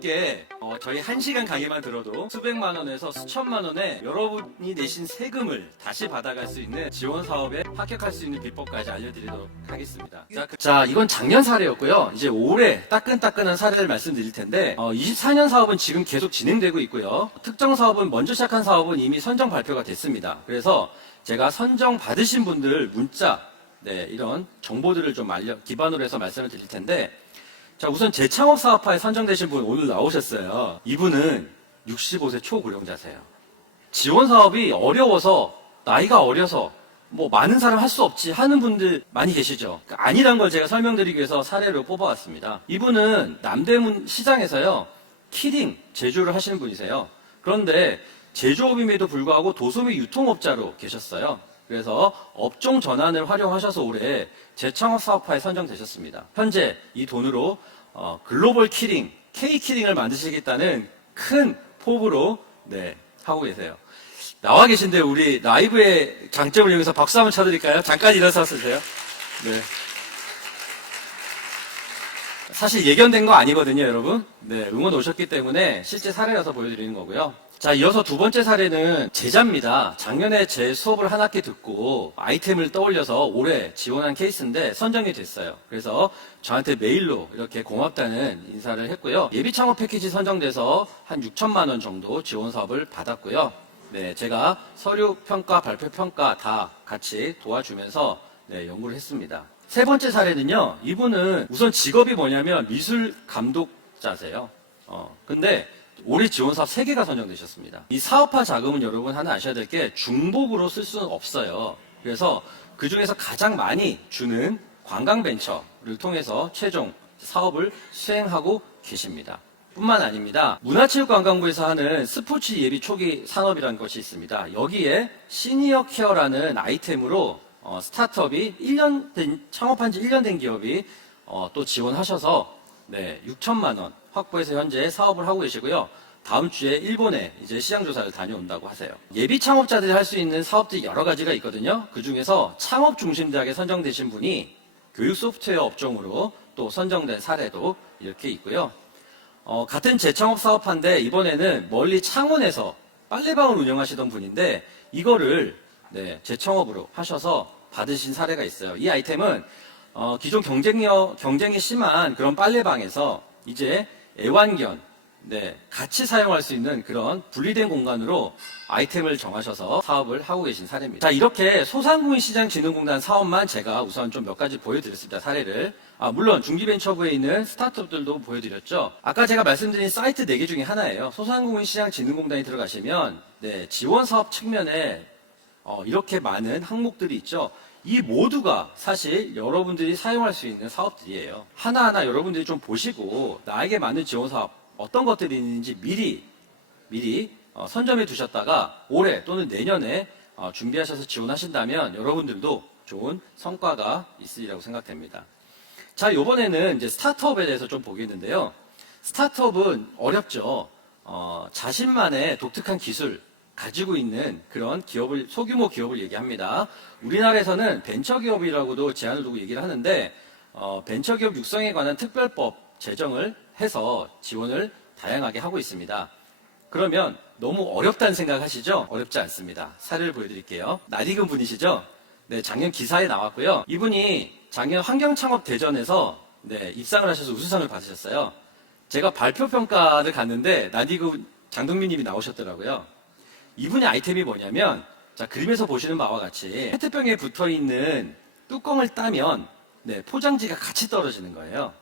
여러분께 저희 1시간 강의만 들어도 수백만 원에서 수천만 원의 여러분이 내신 세금을 다시 받아갈 수 있는 지원 사업에 합격할 수 있는 비법까지 알려드리도록 하겠습니다. 자, 이건 작년 사례였고요. 이제 올해 따끈따끈한 사례를 말씀드릴 텐데 24년 사업은 지금 계속 진행되고 있고요. 특정 사업은 먼저 시작한 사업은 이미 선정 발표가 됐습니다. 그래서 제가 선정 받으신 분들 문자 이런 정보들을 좀 기반으로 해서 말씀을 드릴 텐데, 자, 우선 재창업 사업화에 선정되신 분 오늘 나오셨어요. 이분은 65세 초고령자세요. 지원 사업이 어려워서, 나이가 어려서 뭐 많은 사람 할 수 없지 하는 분들 많이 계시죠. 아니란 걸 제가 설명드리기 위해서 사례로 뽑아왔습니다. 이분은 남대문 시장에서요, 키링 제조를 하시는 분이세요. 그런데 제조업임에도 불구하고 도소매 유통업자로 계셨어요. 그래서 업종 전환을 활용하셔서 올해 재창업 사업화에 선정되셨습니다. 현재 이 돈으로 글로벌 키링, K키링을 만드시겠다는 큰 포부로 하고 계세요. 나와 계신데 우리 라이브의 장점을 이용해서 박수 한번 쳐드릴까요? 잠깐 일어서 주세요. 네. 사실 예견된 거 아니거든요, 여러분. 응원 오셨기 때문에 실제 사례라서 보여드리는 거고요. 자, 이어서 두 번째 사례는 제자입니다. 작년에 제 수업을 한 학기 듣고 아이템을 떠올려서 올해 지원한 케이스인데 선정이 됐어요. 그래서 저한테 메일로 이렇게 고맙다는 인사를 했고요. 예비 창업 패키지 선정돼서 한 6천만 원 정도 지원 사업을 받았고요. 제가 서류 평가, 발표 평가 다 같이 도와주면서 연구를 했습니다. 세 번째 사례는요, 이분은 우선 직업이 뭐냐면 미술 감독자세요. 근데 올해 지원 사업 3개가 선정되셨습니다. 이 사업화 자금은 여러분 하나 아셔야 될 게 중복으로 쓸 수는 없어요. 그래서 그 중에서 가장 많이 주는 관광벤처를 통해서 최종 사업을 수행하고 계십니다. 뿐만 아닙니다. 문화체육관광부에서 하는 스포츠 예비 초기 산업이라는 것이 있습니다. 여기에 시니어 케어라는 아이템으로 스타트업이 창업한 지 1년 된 기업이 또 지원하셔서 6천만 원 확보해서 현재 사업을 하고 계시고요. 다음 주에 일본에 이제 시장조사를 다녀온다고 하세요. 예비 창업자들이 할 수 있는 사업들이 여러 가지가 있거든요. 그 중에서 창업 중심대학에 선정되신 분이 교육 소프트웨어 업종으로 또 선정된 사례도 이렇게 있고요. 같은 재창업 사업한데 이번에는 멀리 창원에서 빨래방을 운영하시던 분인데 이거를 재창업으로 하셔서 받으신 사례가 있어요. 이 아이템은 기존 경쟁이 심한 그런 빨래방에서 이제 애완견, 같이 사용할 수 있는 그런 분리된 공간으로 아이템을 정하셔서 사업을 하고 계신 사례입니다. 자, 이렇게 소상공인시장진흥공단 사업만 제가 우선 좀 몇 가지 보여드렸습니다. 사례를. 물론 중기벤처부에 있는 스타트업들도 보여드렸죠. 아까 제가 말씀드린 사이트 4개 중에 하나예요. 소상공인시장진흥공단에 들어가시면 지원 사업 측면에 이렇게 많은 항목들이 있죠. 이 모두가 사실 여러분들이 사용할 수 있는 사업들이에요. 하나하나 여러분들이 좀 보시고 나에게 맞는 지원 사업 어떤 것들이 있는지 미리 선점해 두셨다가 올해 또는 내년에 준비하셔서 지원하신다면 여러분들도 좋은 성과가 있으리라고 생각됩니다. 자, 이번에는 이제 스타트업에 대해서 좀 보겠는데요. 스타트업은 어렵죠. 자신만의 독특한 기술 가지고 있는 그런 소규모 기업을 얘기합니다. 우리나라에서는 벤처기업이라고도 제한을 두고 얘기를 하는데 벤처기업 육성에 관한 특별법 제정을 해서 지원을 다양하게 하고 있습니다. 그러면 너무 어렵다는 생각하시죠? 어렵지 않습니다. 사례를 보여드릴게요. 낯익은 분이시죠? 작년 기사에 나왔고요. 이분이 작년 환경창업대전에서 입상을 하셔서 우수상을 받으셨어요. 제가 발표평가를 갔는데 낯익은 장동민 님이 나오셨더라고요. 이분의 아이템이 뭐냐면, 자, 그림에서 보시는 바와 같이 페트병에 붙어있는 뚜껑을 따면 포장지가 같이 떨어지는 거예요.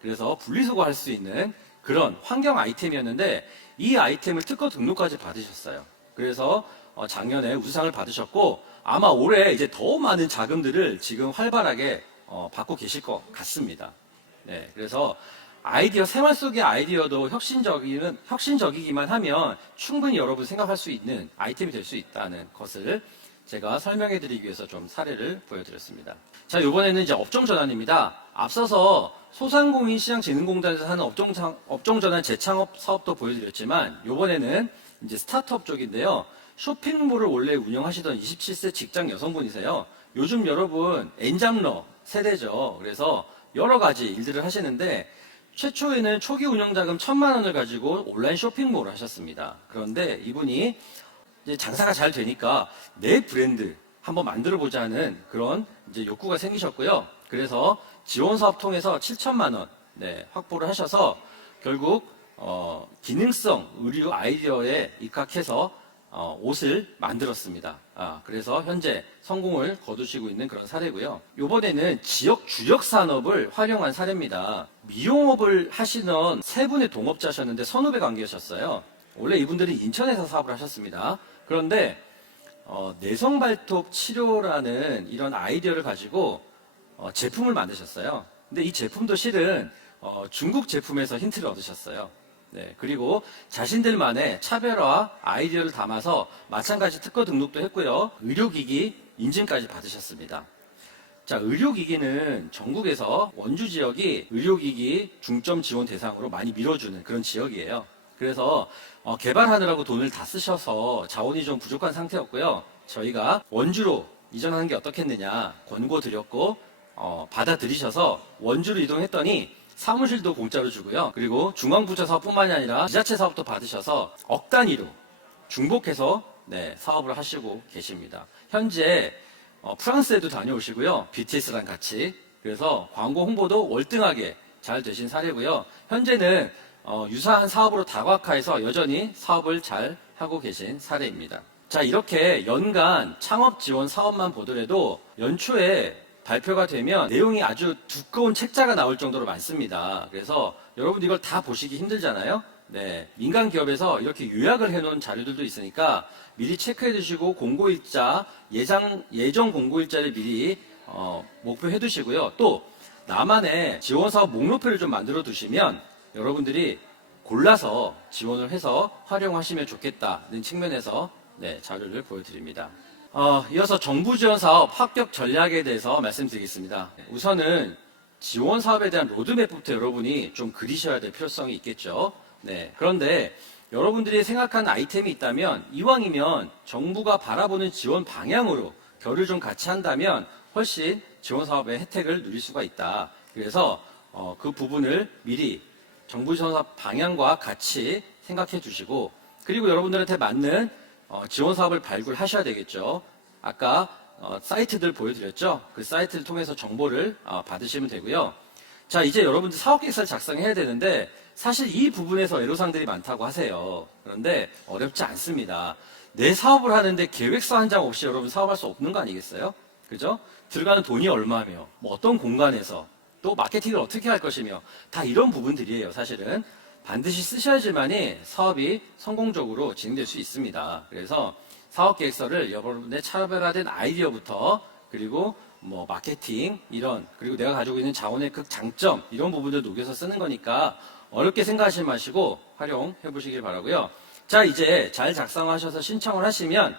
그래서 분리수거할 수 있는 그런 환경 아이템이었는데 이 아이템을 특허 등록까지 받으셨어요. 그래서 작년에 우수상을 받으셨고 아마 올해 이제 더 많은 자금들을 지금 활발하게 받고 계실 것 같습니다. 그래서 생활 속의 아이디어도 혁신적이기만 하면 충분히 여러분 생각할 수 있는 아이템이 될 수 있다는 것을 제가 설명해 드리기 위해서 좀 사례를 보여드렸습니다. 자, 이번에는 이제 업종 전환입니다. 앞서서 소상공인시장진흥공단에서 하는 업종 전환 재창업 사업도 보여드렸지만 이번에는 이제 스타트업 쪽인데요. 쇼핑몰을 원래 운영하시던 27세 직장 여성분이세요. 요즘 여러분 엔잡러 세대죠. 그래서 여러 가지 일들을 하시는데 최초에는 초기 운영자금 1,000만 원을 가지고 온라인 쇼핑몰을 하셨습니다. 그런데 이분이 이제 장사가 잘 되니까 내 브랜드 한번 만들어보자 하는 그런 이제 욕구가 생기셨고요. 그래서 지원 사업 통해서 7,000만 원 확보를 하셔서 결국 기능성 의류 아이디어에 입각해서 옷을 만들었습니다. 그래서 현재 성공을 거두시고 있는 그런 사례고요. 이번에는 지역 주력 산업을 활용한 사례입니다. 미용업을 하시던 세 분의 동업자셨는데 선후배 관계셨어요. 원래 이분들이 인천에서 사업을 하셨습니다. 그런데 내성 발톱 치료라는 이런 아이디어를 가지고 제품을 만드셨어요. 근데 이 제품도 실은 중국 제품에서 힌트를 얻으셨어요. 그리고 자신들만의 차별화 아이디어를 담아서 마찬가지 특허 등록도 했고요. 의료기기 인증까지 받으셨습니다. 자, 의료기기는 전국에서 원주 지역이 의료기기 중점 지원 대상으로 많이 밀어주는 그런 지역이에요. 그래서 개발하느라고 돈을 다 쓰셔서 자원이 좀 부족한 상태였고요. 저희가 원주로 이전하는 게 어떻겠느냐 권고 드렸고 받아들이셔서 원주로 이동했더니 사무실도 공짜로 주고요. 그리고 중앙부처 사업뿐만이 아니라 지자체 사업도 받으셔서 억 단위로 중복해서 사업을 하시고 계십니다. 현재 프랑스에도 다녀오시고요. BTS랑 같이. 그래서 광고 홍보도 월등하게 잘 되신 사례고요. 현재는 유사한 사업으로 다각화해서 여전히 사업을 잘 하고 계신 사례입니다. 자, 이렇게 연간 창업 지원 사업만 보더라도 연초에 발표가 되면 내용이 아주 두꺼운 책자가 나올 정도로 많습니다. 그래서 여러분 이걸 다 보시기 힘들잖아요. 민간 기업에서 이렇게 요약을 해놓은 자료들도 있으니까 미리 체크해 두시고 공고일자, 예정 공고일자를 미리 목표해 두시고요. 또 나만의 지원사업 목록표를 좀 만들어 두시면 여러분들이 골라서 지원을 해서 활용하시면 좋겠다는 측면에서 자료를 보여드립니다. 이어서 정부 지원 사업 합격 전략에 대해서 말씀드리겠습니다. 우선은 지원 사업에 대한 로드맵부터 여러분이 좀 그리셔야 될 필요성이 있겠죠. 그런데 여러분들이 생각하는 아이템이 있다면 이왕이면 정부가 바라보는 지원 방향으로 결을 좀 같이 한다면 훨씬 지원 사업의 혜택을 누릴 수가 있다. 그래서 그 부분을 미리 정부 지원 사업 방향과 같이 생각해 주시고, 그리고 여러분들한테 맞는 지원 사업을 발굴하셔야 되겠죠. 아까 사이트들 보여드렸죠. 그 사이트를 통해서 정보를 받으시면 되고요. 자, 이제 여러분들 사업계획서를 작성해야 되는데 사실 이 부분에서 애로사항들이 많다고 하세요. 그런데 어렵지 않습니다. 내 사업을 하는데 계획서 한 장 없이 여러분 사업할 수 없는 거 아니겠어요? 그죠? 들어가는 돈이 얼마며, 뭐 어떤 공간에서, 또 마케팅을 어떻게 할 것이며, 다 이런 부분들이에요. 사실은 반드시 쓰셔야지만이 사업이 성공적으로 진행될 수 있습니다. 그래서 사업계획서를 여러분의 차별화된 아이디어부터, 그리고 뭐 마케팅 이런, 그리고 내가 가지고 있는 자원의 극장점 이런 부분들 녹여서 쓰는 거니까 어렵게 생각하지 마시고 활용해 보시길 바라고요. 자, 이제 잘 작성하셔서 신청을 하시면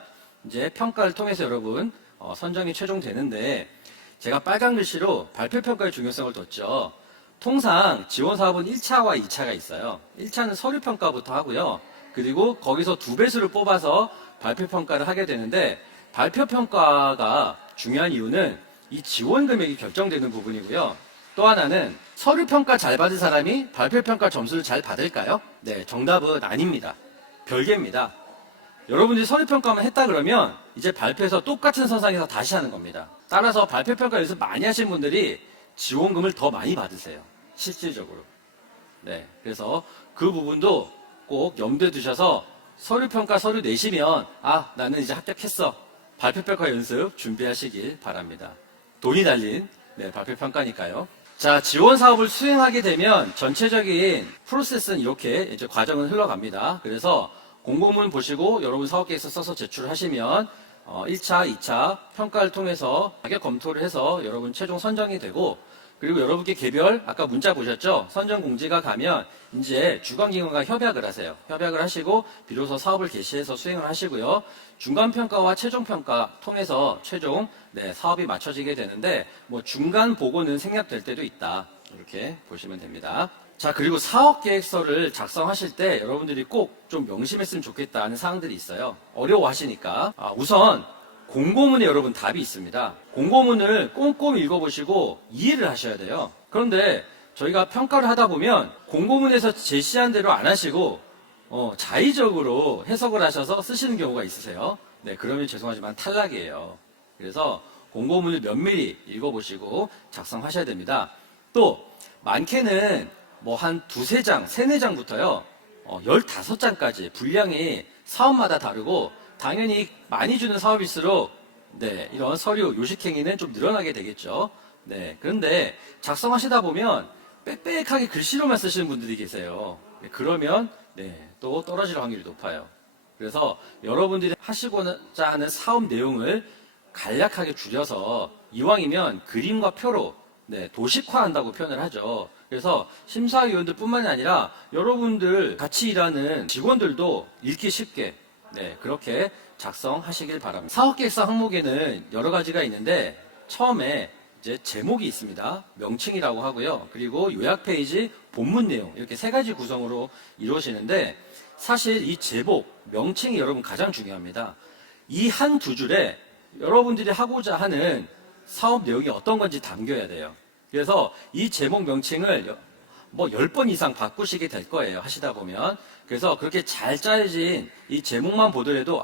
이제 평가를 통해서 여러분 선정이 최종되는데, 제가 빨간 글씨로 발표평가의 중요성을 뒀죠. 통상 지원사업은 1차와 2차가 있어요. 1차는 서류평가부터 하고요. 그리고 거기서 2배수를 뽑아서 발표평가를 하게 되는데, 발표평가가 중요한 이유는 이 지원 금액이 결정되는 부분이고요. 또 하나는 서류평가 잘 받은 사람이 발표평가 점수를 잘 받을까요? 네, 정답은 아닙니다. 별개입니다. 여러분들이 서류평가만 했다 그러면 이제 발표에서 똑같은 선상에서 다시 하는 겁니다. 따라서 발표평가 연습 많이 하신 분들이 지원금을 더 많이 받으세요. 실질적으로. 그래서 그 부분도 꼭 염두에 두셔서 서류평가 서류 내시면 나는 이제 합격했어. 발표평가 연습 준비하시길 바랍니다. 돈이 달린 발표평가니까요. 자, 지원 사업을 수행하게 되면 전체적인 프로세스는 이렇게 이제 과정은 흘러갑니다. 그래서 공고문 보시고 여러분 사업계획서 써서 제출하시면 1차, 2차 평가를 통해서 자격 검토를 해서 여러분 최종 선정이 되고, 그리고 여러분께 개별 아까 문자 보셨죠? 선정 공지가 가면 이제 주관기관과 협약을 하세요. 협약을 하시고 비로소 사업을 개시해서 수행을 하시고요. 중간평가와 최종평가 통해서 최종 사업이 맞춰지게 되는데, 뭐 중간 보고는 생략될 때도 있다. 이렇게 보시면 됩니다. 자, 그리고 사업계획서를 작성하실 때 여러분들이 꼭 좀 명심했으면 좋겠다는 사항들이 있어요. 어려워하시니까. 우선 공고문에 여러분 답이 있습니다. 공고문을 꼼꼼히 읽어보시고 이해를 하셔야 돼요. 그런데 저희가 평가를 하다 보면 공고문에서 제시한 대로 안 하시고 자의적으로 해석을 하셔서 쓰시는 경우가 있으세요. 네, 그러면 죄송하지만 탈락이에요. 그래서 공고문을 면밀히 읽어보시고 작성하셔야 됩니다. 또 많게는 뭐 한 두세 장, 세네 장부터요 15장까지 분량이 사업마다 다르고 당연히 많이 주는 사업일수록 네, 이런 서류 요식행위는 좀 늘어나게 되겠죠. 네, 그런데 작성하시다 보면 빽빽하게 글씨로만 쓰시는 분들이 계세요. 네, 그러면 네, 또 떨어질 확률이 높아요. 그래서 여러분들이 하시고자 하는 사업 내용을 간략하게 줄여서 이왕이면 그림과 표로 네, 도식화한다고 표현을 하죠. 그래서 심사위원들 뿐만이 아니라 여러분들 같이 일하는 직원들도 읽기 쉽게 네, 그렇게 작성하시길 바랍니다. 사업계획서 항목에는 여러 가지가 있는데 처음에 이제 제목이 있습니다. 명칭이라고 하고요. 그리고 요약 페이지, 본문 내용 이렇게 세 가지 구성으로 이루어지는데 사실 이 제목, 명칭이 여러분 가장 중요합니다. 이 한 두 줄에 여러분들이 하고자 하는 사업 내용이 어떤 건지 담겨야 돼요. 그래서 이 제목 명칭을 뭐 10번 이상 바꾸시게 될 거예요. 하시다 보면. 그래서 그렇게 잘 짜여진 이 제목만 보더라도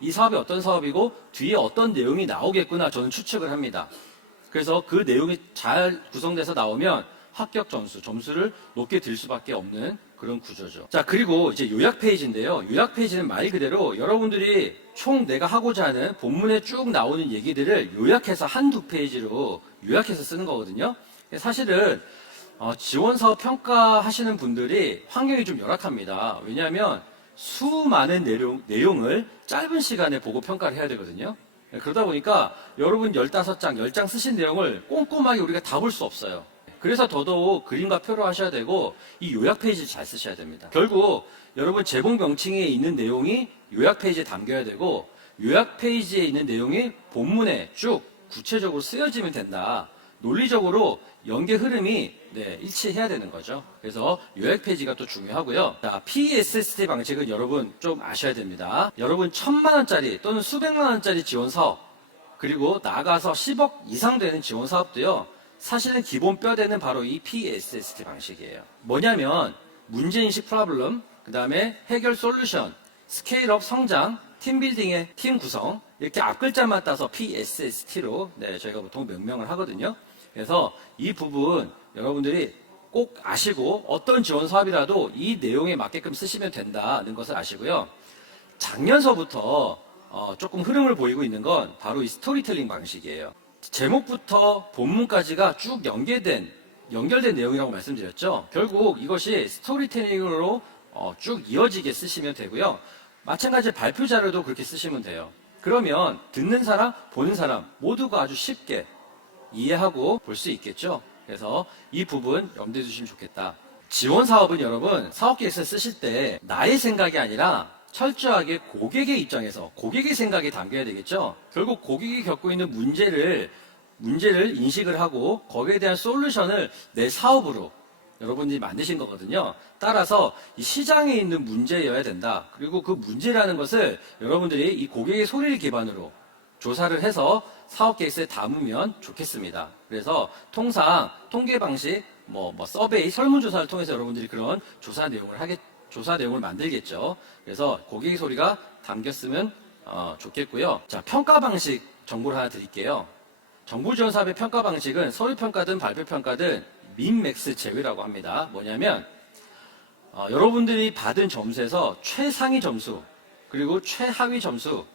이 사업이 어떤 사업이고 뒤에 어떤 내용이 나오겠구나 저는 추측을 합니다. 그래서 그 내용이 잘 구성돼서 나오면 합격 점수를 높게 들 수밖에 없는 그런 구조죠. 자, 그리고 이제 요약 페이지인데요. 요약 페이지는 말 그대로 여러분들이 총 내가 하고자 하는 본문에 쭉 나오는 얘기들을 요약해서 한두 페이지로 요약해서 쓰는 거거든요. 사실은 지원사업 평가하시는 분들이 환경이 좀 열악합니다. 왜냐하면 수많은 내용을 짧은 시간에 보고 평가를 해야 되거든요. 그러다 보니까 여러분 15장, 10장 쓰신 내용을 꼼꼼하게 우리가 다 볼 수 없어요. 그래서 더더욱 그림과 표로 하셔야 되고 이 요약 페이지 잘 쓰셔야 됩니다. 결국 여러분 제목 명칭에 있는 내용이 요약 페이지에 담겨야 되고 요약 페이지에 있는 내용이 본문에 쭉 구체적으로 쓰여지면 된다. 논리적으로 연계 흐름이 일치해야 되는 거죠. 그래서 요약 페이지가 또 중요하고요. 자, PSST 방식은 여러분 좀 아셔야 됩니다. 여러분 1,000만 원짜리 또는 수백만 원짜리 지원 사업 그리고 나가서 10억 이상 되는 지원 사업도요. 사실은 기본 뼈대는 바로 이 PSST 방식이에요. 뭐냐면 문제인식 프로블럼, 그 다음에 해결 솔루션, 스케일업 성장, 팀빌딩의 팀 구성 이렇게 앞글자만 따서 PSST로 저희가 보통 명명을 하거든요. 그래서 이 부분 여러분들이 꼭 아시고 어떤 지원 사업이라도 이 내용에 맞게끔 쓰시면 된다는 것을 아시고요. 작년서부터 조금 흐름을 보이고 있는 건 바로 이 스토리텔링 방식이에요. 제목부터 본문까지가 쭉 연결된 내용이라고 말씀드렸죠. 결국 이것이 스토리텔링으로 쭉 이어지게 쓰시면 되고요. 마찬가지 발표 자료도 그렇게 쓰시면 돼요. 그러면 듣는 사람, 보는 사람 모두가 아주 쉽게 이해하고 볼 수 있겠죠. 그래서 이 부분 염두에 두시면 좋겠다. 지원 사업은 여러분 사업계획서 쓰실 때 나의 생각이 아니라 철저하게 고객의 입장에서 고객의 생각이 담겨야 되겠죠. 결국 고객이 겪고 있는 문제를 인식을 하고 거기에 대한 솔루션을 내 사업으로 여러분들이 만드신 거거든요. 따라서 이 시장에 있는 문제여야 된다. 그리고 그 문제라는 것을 여러분들이 이 고객의 소리를 기반으로 조사를 해서 사업계획서에 담으면 좋겠습니다. 그래서 통상 통계 방식, 서베이, 설문조사를 통해서 여러분들이 그런 조사 내용을 만들겠죠. 그래서 고객의 소리가 담겼으면 좋겠고요. 자, 평가 방식 정보를 하나 드릴게요. 정부지원사업의 평가 방식은 서류평가든 발표평가든 민맥스 제외라고 합니다. 뭐냐면 여러분들이 받은 점수에서 최상위 점수 그리고 최하위 점수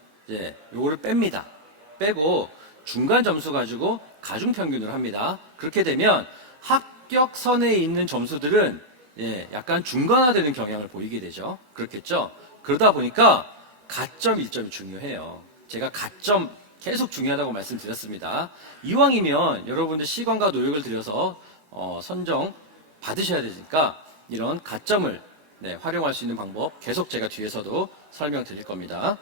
요거를 뺍니다. 빼고 중간 점수 가지고 가중평균을 합니다. 그렇게 되면 합격선에 있는 점수들은 약간 중간화되는 경향을 보이게 되죠. 그렇겠죠? 그러다 보니까 가점 1점이 중요해요. 제가 가점 계속 중요하다고 말씀드렸습니다. 이왕이면 여러분들 시간과 노력을 들여서 선정 받으셔야 되니까 이런 가점을 활용할 수 있는 방법 계속 제가 뒤에서도 설명드릴 겁니다.